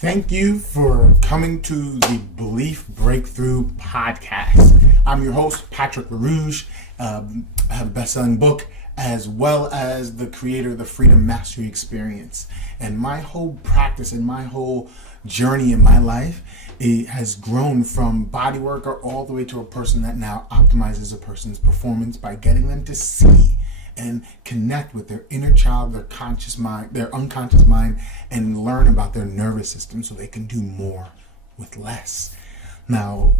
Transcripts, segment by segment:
Thank you for coming to the Belief Breakthrough Podcast. I'm your host, Patrick LaRouge. I have a best-selling book as well as the creator of the Freedom Mastery Experience. And my whole practice and my whole journey in my life, it has grown from body worker all the way to a person that now optimizes a person's performance by getting them to see and connect with their inner child, their conscious mind, their unconscious mind, and learn about their nervous system so they can do more with less. Now,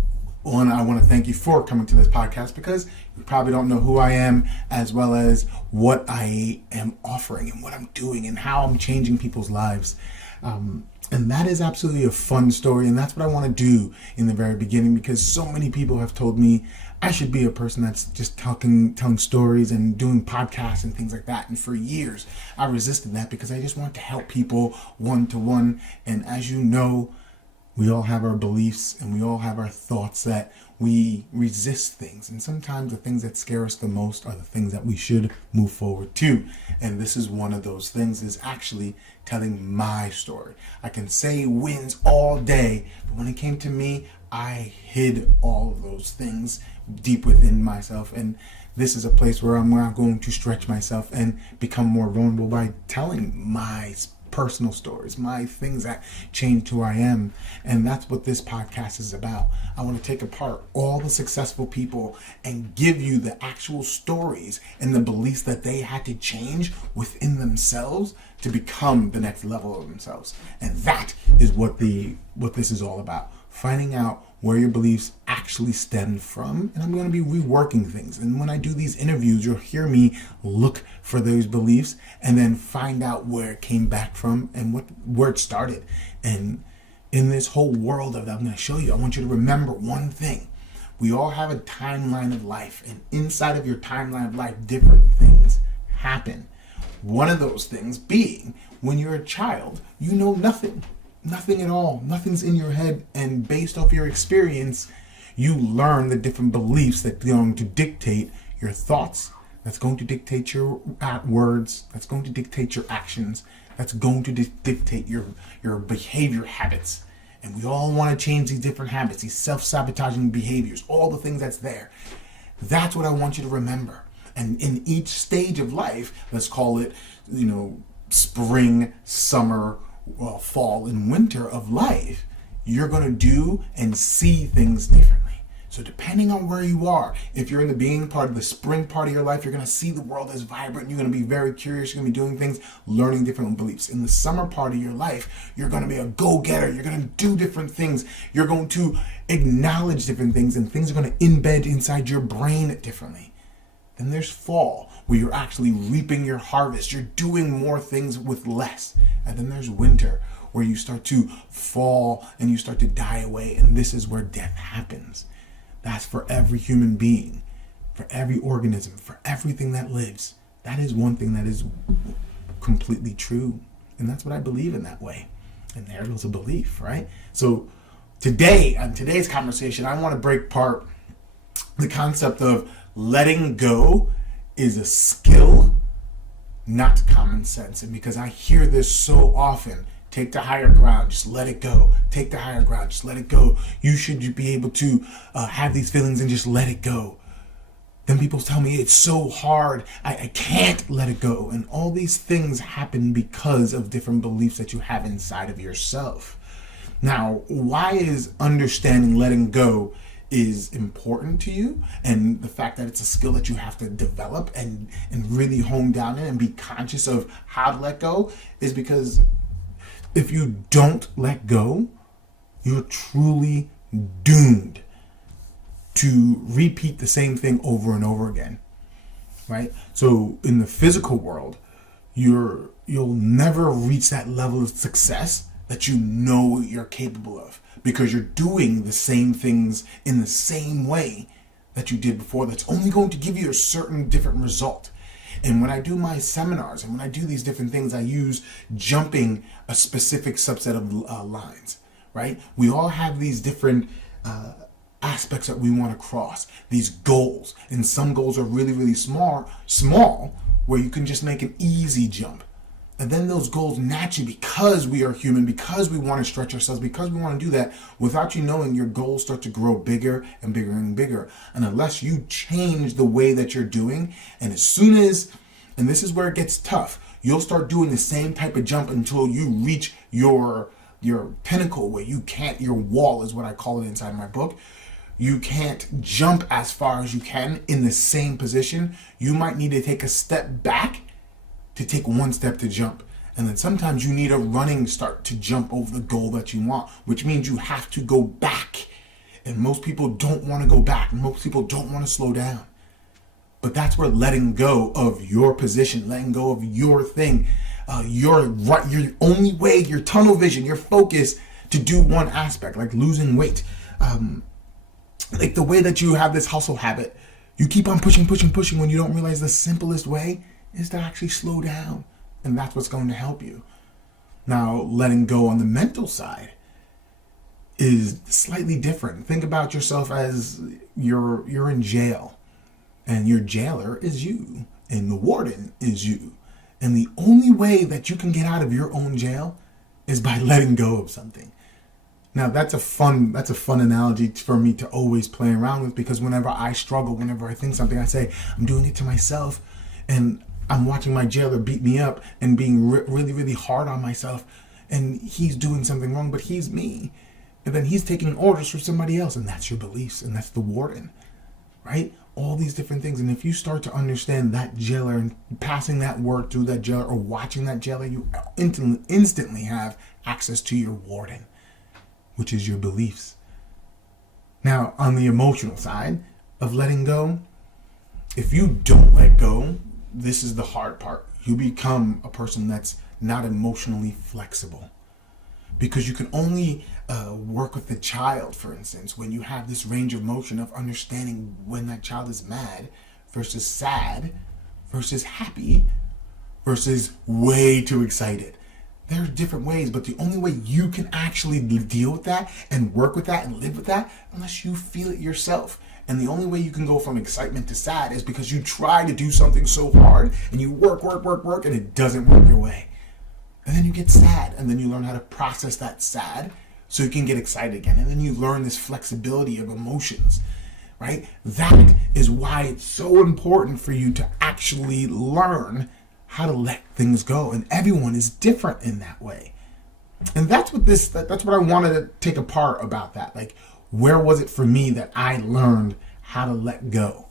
I want to thank you for coming to this podcast because you probably don't know who I am as well as what I am offering and what I'm doing and how I'm changing people's lives. And that is absolutely a fun story, and that's what I want to do in the very beginning because so many people have told me I should be a person that's just telling stories and doing podcasts and things like that. And for years, I resisted that because I just want to help people one-to-one. And as you know, we all have our beliefs and we all have our thoughts that we resist things. And sometimes the things that scare us the most are the things that we should move forward to. And this is one of those things, is actually telling my story. I can say wins all day, but when it came to me, I hid all of those things deep within myself. And this is a place where I'm now going to stretch myself and become more vulnerable by telling my personal stories, my things that changed who I am. And that's what this podcast is about. I want to take apart all the successful people and give you the actual stories and the beliefs that they had to change within themselves to become the next level of themselves. And that is what this is all about. Finding out where your beliefs actually stem from, and I'm going to be reworking things. And when I do these interviews, you'll hear me look for those beliefs and then find out where it came back from and where it started. And in this whole world of that I'm going to show you, I want you to remember one thing. We all have a timeline of life, and inside of your timeline of life, different things happen. One of those things being when you're a child, you know nothing. Nothing at all. Nothing's in your head, and based off your experience, you learn the different beliefs that are going to dictate your thoughts, that's going to dictate your words, that's going to dictate your actions, that's going to dictate your behavior habits. And we all want to change these different habits, these self-sabotaging behaviors, all the things that's there. That's what I want you to remember. And in each stage of life, let's call it, spring, summer, fall and winter of life, you're going to do and see things differently. So depending on where you are, if you're in the beginning part of the spring part of your life, you're going to see the world as vibrant. You're going to be very curious. You're going to be doing things, learning different beliefs. In the summer part of your life, you're going to be a go-getter. You're going to do different things. You're going to acknowledge different things, and things are going to embed inside your brain differently. Then there's fall, where you're actually reaping your harvest. You're doing more things with less. And then there's winter, where you start to fall and you start to die away. And this is where death happens. That's for every human being, for every organism, for everything that lives. That is one thing that is completely true. And that's what I believe in that way. And there goes a belief, right? So today, on today's conversation, I want to break apart the concept of letting go is a skill, not common sense. And because I hear this so often, take the higher ground, just let it go. Take the higher ground, just let it go. You should be able to have these feelings and just let it go. Then people tell me it's so hard, I can't let it go. And all these things happen because of different beliefs that you have inside of yourself. Now, why is understanding letting go is important to you, and the fact that it's a skill that you have to develop and really hone down in and be conscious of how to let go, is because if you don't let go, you're truly doomed to repeat the same thing over and over again, right? So in the physical world, you'll never reach that level of success that you know you're capable of, because you're doing the same things in the same way that you did before. That's only going to give you a certain different result. And when I do my seminars and when I do these different things, I use jumping a specific subset of lines, right? We all have these different aspects that we want to cross, these goals. And some goals are really, really small, where you can just make an easy jump. And then those goals naturally, because we are human, because we want to stretch ourselves, because we want to do that, without you knowing, your goals start to grow bigger and bigger and bigger. And unless you change the way that you're doing, and as soon as, and this is where it gets tough, you'll start doing the same type of jump until you reach your pinnacle where you can't, your wall is what I call it inside my book. You can't jump as far as you can in the same position. You might need to take a step back to take one step to jump. And then sometimes you need a running start to jump over the goal that you want, which means you have to go back. And most people don't want to go back. Most people don't want to slow down. But that's where letting go of your position, letting go of your thing, your only way, your tunnel vision, your focus to do one aspect, like losing weight. Like the way that you have this hustle habit, you keep on pushing when you don't realize the simplest way is to actually slow down. And that's what's going to help you. Now, letting go on the mental side is slightly different. Think about yourself as you're in jail, and your jailer is you, and the warden is you. And the only way that you can get out of your own jail is by letting go of something. Now, that's a fun analogy for me to always play around with, because whenever I struggle, whenever I think something, I say, I'm doing it to myself, and I'm watching my jailer beat me up and being really, really hard on myself, and he's doing something wrong, but he's me. And then he's taking orders from somebody else, and that's your beliefs, and that's the warden, right? All these different things. And if you start to understand that jailer and passing that word through that jailer or watching that jailer, you instantly have access to your warden, which is your beliefs. Now, on the emotional side of letting go, if you don't let go, this is the hard part. You become a person that's not emotionally flexible, because you can only work with the child, for instance, when you have this range of motion of understanding when that child is mad versus sad versus happy versus way too excited. There are different ways, but the only way you can actually deal with that and work with that and live with that, unless you feel it yourself. And the only way you can go from excitement to sad is because you try to do something so hard and you work, and it doesn't work your way. And then you get sad, and then you learn how to process that sad so you can get excited again. And then you learn this flexibility of emotions, right? That is why it's so important for you to actually learn how to let things go. And everyone is different in that way. And that's what I wanted to take apart about that. Like, where was it for me that I learned how to let go?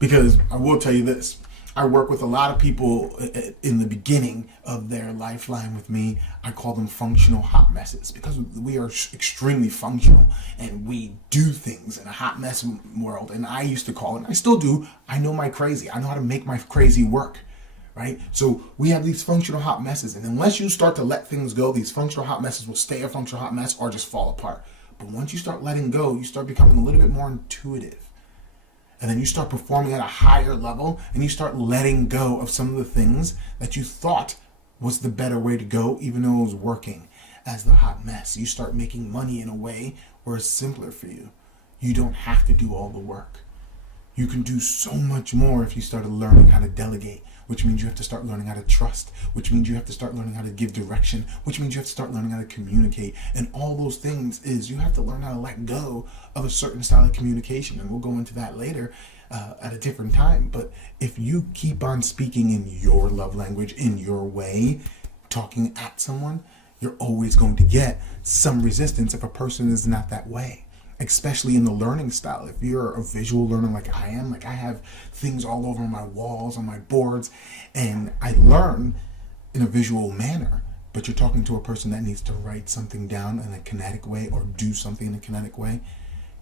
Because I will tell you this, I work with a lot of people in the beginning of their lifeline with me. I call them functional hot messes, because we are extremely functional and we do things in a hot mess world. And I used to call it, and I still do, I know my crazy. I know how to make my crazy work, right? So we have these functional hot messes. And unless you start to let things go, these functional hot messes will stay a functional hot mess or just fall apart. But once you start letting go, you start becoming a little bit more intuitive. And then you start performing at a higher level, and you start letting go of some of the things that you thought was the better way to go, even though it was working as the hot mess. You start making money in a way where it's simpler for you. You don't have to do all the work. You can do so much more if you started learning how to delegate, which means you have to start learning how to trust, which means you have to start learning how to give direction, which means you have to start learning how to communicate. And all those things is you have to learn how to let go of a certain style of communication. And we'll go into that later at a different time. But if you keep on speaking in your love language, in your way, talking at someone, you're always going to get some resistance if a person is not that way. Especially in the learning style. If you're a visual learner like I am, like I have things all over my walls, on my boards, and I learn in a visual manner, but you're talking to a person that needs to write something down in a kinetic way or do something in a kinetic way,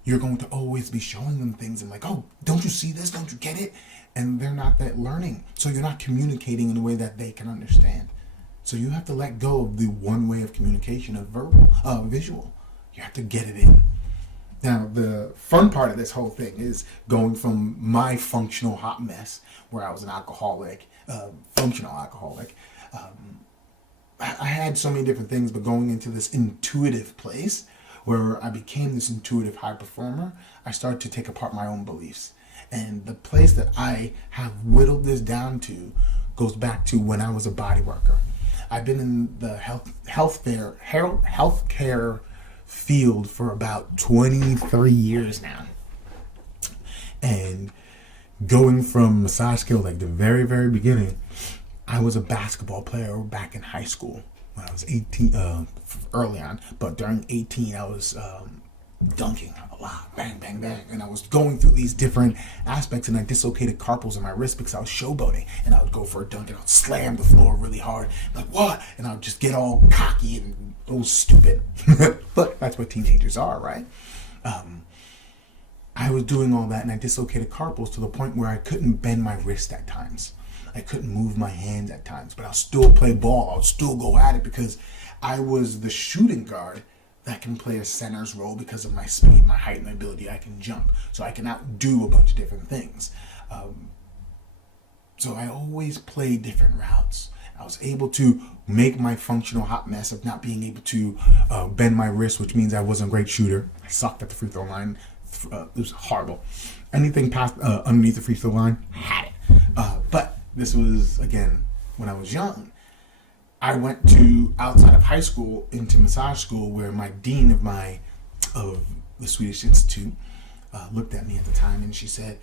you're going to always be showing them things and like, oh, don't you see this? Don't you get it? And they're not that learning. So you're not communicating in a way that they can understand. So you have to let go of the one way of communication of visual. You have to get it in. Now, the fun part of this whole thing is going from my functional hot mess, where I was an alcoholic, functional alcoholic. I had so many different things, but going into this intuitive place where I became this intuitive high performer, I started to take apart my own beliefs. And the place that I have whittled this down to goes back to when I was a body worker. I've been in the healthcare field for about 23 years now. And going from massage skill, like the very, very beginning, I was a basketball player back in high school when I was 18, early on. But during 18, I was dunking a lot, bang, bang, bang. And I was going through these different aspects, and I dislocated carpals in my wrist because I was showboating. And I would go for a dunk, and I would slam the floor really hard. Like, what? And I would just get all cocky and all stupid. But that's what teenagers are, right? I was doing all that, and I dislocated carpals to the point where I couldn't bend my wrist at times. I couldn't move my hands at times, but I'll still play ball. I'll still go at it because I was the shooting guard that can play a center's role because of my speed, my height, and my ability. I can jump, so I can outdo a bunch of different things. So I always played different routes. I was able to make my functional hot mess of not being able to bend my wrist, which means I wasn't a great shooter. I sucked at the free throw line. It was horrible. Anything past underneath the free throw line, had it. But this was, again, when I was young. I went to outside of high school into massage school, where my dean of the Swedish Institute looked at me at the time, and she said,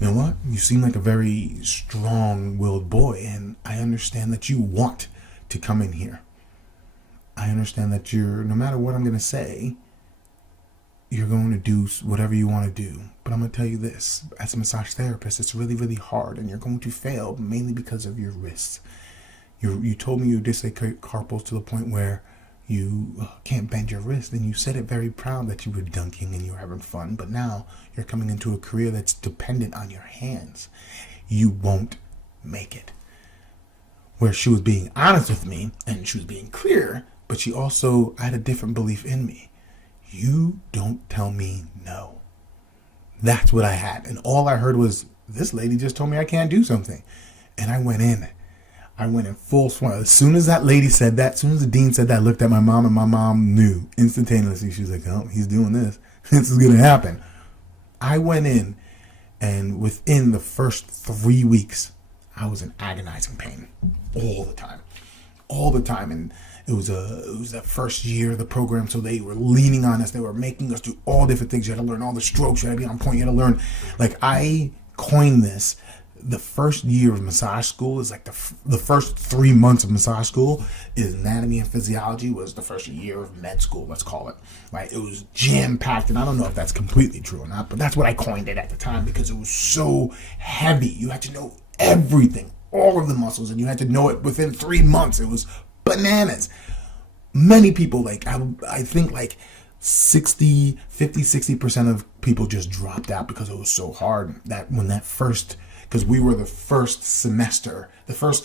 "You know what? You seem like a very strong-willed boy, and I understand that you want to come in here. I understand that no matter what I'm going to say, you're going to do whatever you want to do. But I'm going to tell you this, as a massage therapist, it's really, really hard, and you're going to fail mainly because of your wrists. You told me you dislocate carpals to the point where you can't bend your wrist, and you said it very proud that you were dunking and you were having fun, but now you're coming into a career that's dependent on your hands. You won't make it." Where she was being honest with me, and she was being clear, but she also had a different belief in me. You don't tell me no. That's what I had. And all I heard was, this lady just told me I can't do something. And I went in full swing. As soon as that lady said that, as soon as the dean said that, I looked at my mom, and my mom knew instantaneously. She was like, "Oh, he's doing this. This is going to happen." I went in, and within the first 3 weeks, I was in agonizing pain all the time. And it was that first year of the program, so they were leaning on us. They were making us do all different things. You had to learn all the strokes. You had to be on point. You had to learn. Like, I coined this. The first year of massage school is like the first 3 months of massage school is anatomy and physiology was the first year of med school, let's call it. Right? It was jam-packed, and I don't know if that's completely true or not, but that's what I coined it at the time because it was so heavy. You had to know everything, all of the muscles, and you had to know it within 3 months. It was bananas. Many people, like, I think like 60% of people just dropped out because it was so hard because we were the first semester, the first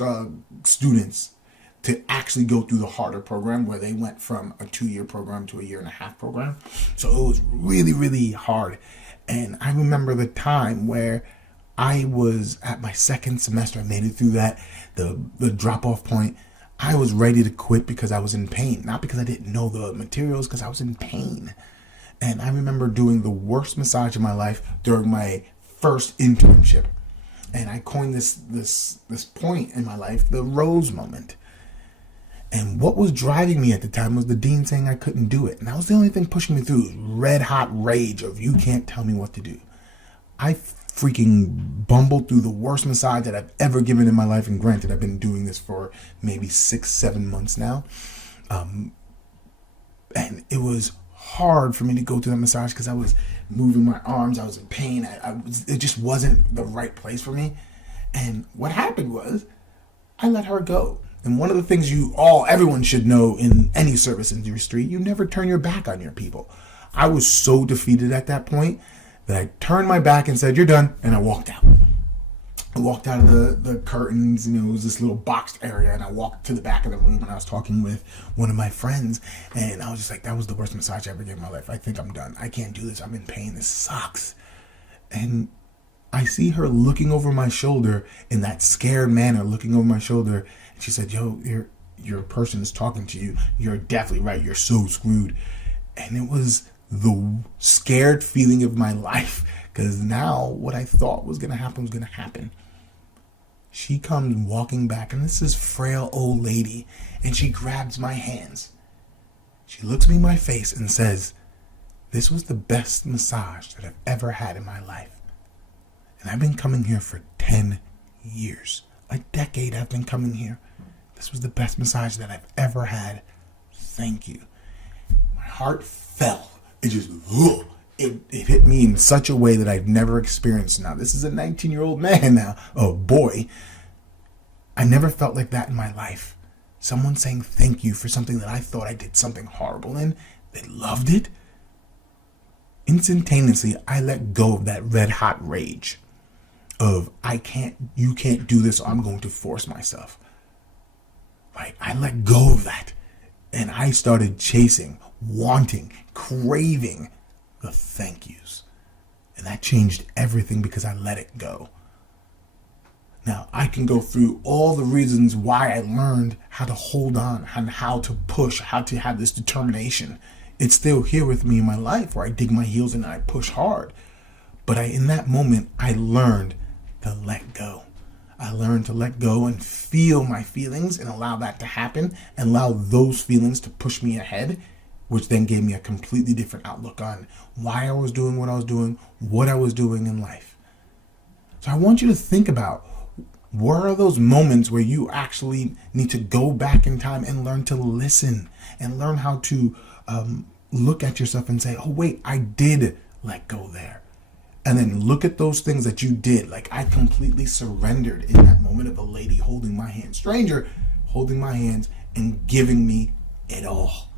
students to actually go through the harder program, where they went from a 2-year program to a 1.5-year program. So it was really, really hard. And I remember the time where I was at my second semester. I made it through that, the drop-off point. I was ready to quit because I was in pain, not because I didn't know the materials, because I was in pain. And I remember doing the worst massage of my life during my first internship. And I coined this point in my life, the rose moment. And what was driving me at the time was the dean saying I couldn't do it. And that was the only thing pushing me through, red hot rage of, you can't tell me what to do. I freaking bumbled through the worst massage that I've ever given in my life. And granted, I've been doing this for maybe 6-7 months now. And it was hard for me to go through that massage because I was moving my arms. I was in pain. It just wasn't the right place for me. And what happened was I let her go. And one of the things everyone should know in any service industry, you never turn your back on your people. I was so defeated at that point that I turned my back and said, "You're done." And I walked out. I walked out of the curtains, it was this little boxed area, and I walked to the back of the room, and I was talking with one of my friends, and I was just like, that was the worst massage I ever gave in my life. I think I'm done. I can't do this. I'm in pain. This sucks. And I see her looking over my shoulder in that scared manner, looking over my shoulder, and she said, "Yo, your person is talking to you. You're definitely right. You're so screwed." And it was the scared feeling of my life, because now what I thought was going to happen was going to happen. She comes walking back, and this is frail old lady, and she grabs my hands. She looks me in my face and says, "This was the best massage that I've ever had in my life. And I've been coming here for 10 years. A decade I've been coming here. This was the best massage that I've ever had. Thank you." My heart fell. It just, it hit me in such a way that I've never experienced. Now, this is a 19-year-old man now. Oh, boy. I never felt like that in my life. Someone saying thank you for something that I thought I did something horrible in. They loved it. Instantaneously, I let go of that red hot rage of you can't do this, so I'm going to force myself. Right? I let go of that. And I started chasing, wanting, craving the thank yous. And that changed everything because I let it go. Now, I can go through all the reasons why I learned how to hold on and how to push, how to have this determination. It's still here with me in my life where I dig my heels in and I push hard. But in that moment, I learned to let go. I learned to let go and feel my feelings and allow that to happen and allow those feelings to push me ahead, which then gave me a completely different outlook on why I was doing what I was doing, what I was doing in life. So I want you to think about, where are those moments where you actually need to go back in time and learn to listen and learn how to look at yourself and say, oh, wait, I did let go there. And then look at those things that you did. Like, I completely surrendered in that moment of a lady holding my hand, stranger holding my hands and giving me it all.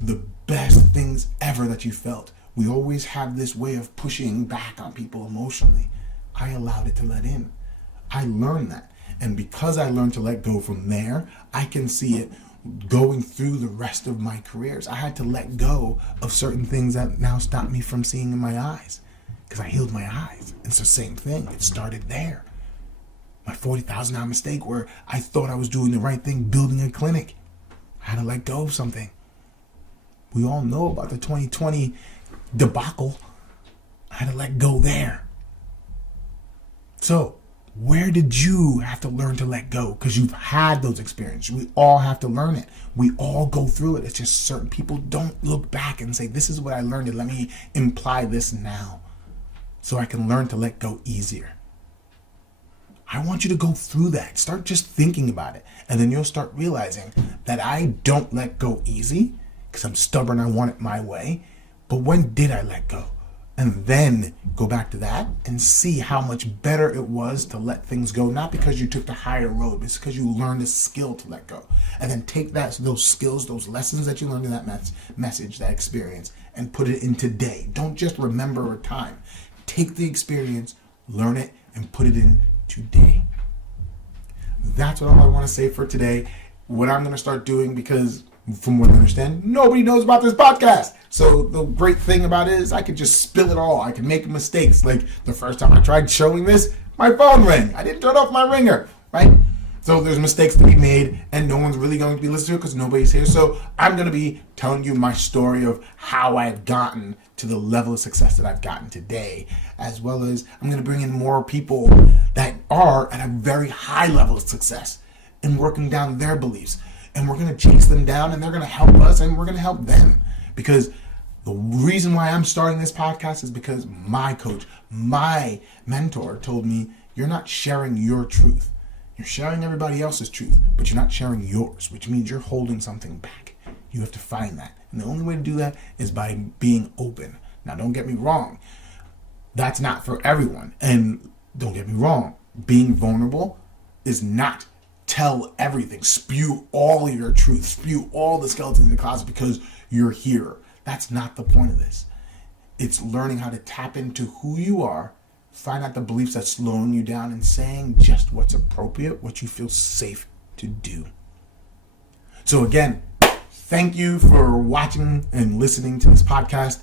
The best things ever that you felt. We always have this way of pushing back on people emotionally. I allowed it to let in. I learned that. And because I learned to let go from there, I can see it going through the rest of my careers. I had to let go of certain things that now stop me from seeing in my eyes because I healed my eyes. It's the same thing. It started there. My $40,000 mistake where I thought I was doing the right thing, building a clinic. I had to let go of something. We all know about the 2020 debacle. I had to let go there. So, where did you have to learn to let go? Because you've had those experiences. We all have to learn it. We all go through it. It's just certain people don't look back and say, this is what I learned, and let me imply this now so I can learn to let go easier. I want you to go through that. Start just thinking about it. And then you'll start realizing that I don't let go easy because I'm stubborn. I want it my way. But when did I let go? And then go back to that and see how much better it was to let things go. Not because you took the higher road, but it's because you learned a skill to let go. And then take those skills, those lessons that you learned in that message, that experience, and put it in today. Don't just remember a time. Take the experience, learn it, and put it in today. That's what I want to say for today. What I'm going to start doing, because from what I understand, nobody knows about this podcast. So the great thing about it is I could just spill it all. I can make mistakes. Like the first time I tried showing this, my phone rang. I didn't turn off my ringer, right? So there's mistakes to be made, and no one's really going to be listening to it because nobody's here. So I'm going to be telling you my story of how I've gotten to the level of success that I've gotten today, as well as I'm going to bring in more people that are at a very high level of success and working down their beliefs. And we're going to chase them down, and they're going to help us, and we're going to help them. Because the reason why I'm starting this podcast is because my coach, my mentor told me, you're not sharing your truth. You're sharing everybody else's truth, but you're not sharing yours, which means you're holding something back. You have to find that. And the only way to do that is by being open. Now, don't get me wrong. That's not for everyone. And don't get me wrong. Being vulnerable is not tell everything, spew all of your truth, spew all the skeletons in the closet because you're here. That's not the point of this. It's learning how to tap into who you are, find out the beliefs that's slowing you down, and saying just what's appropriate, what you feel safe to do. So again, thank you for watching and listening to this podcast.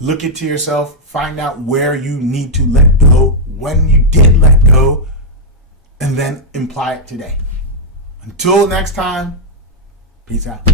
Look into yourself, find out where you need to let go, when you did let go, and then imply it today. Until next time, peace out.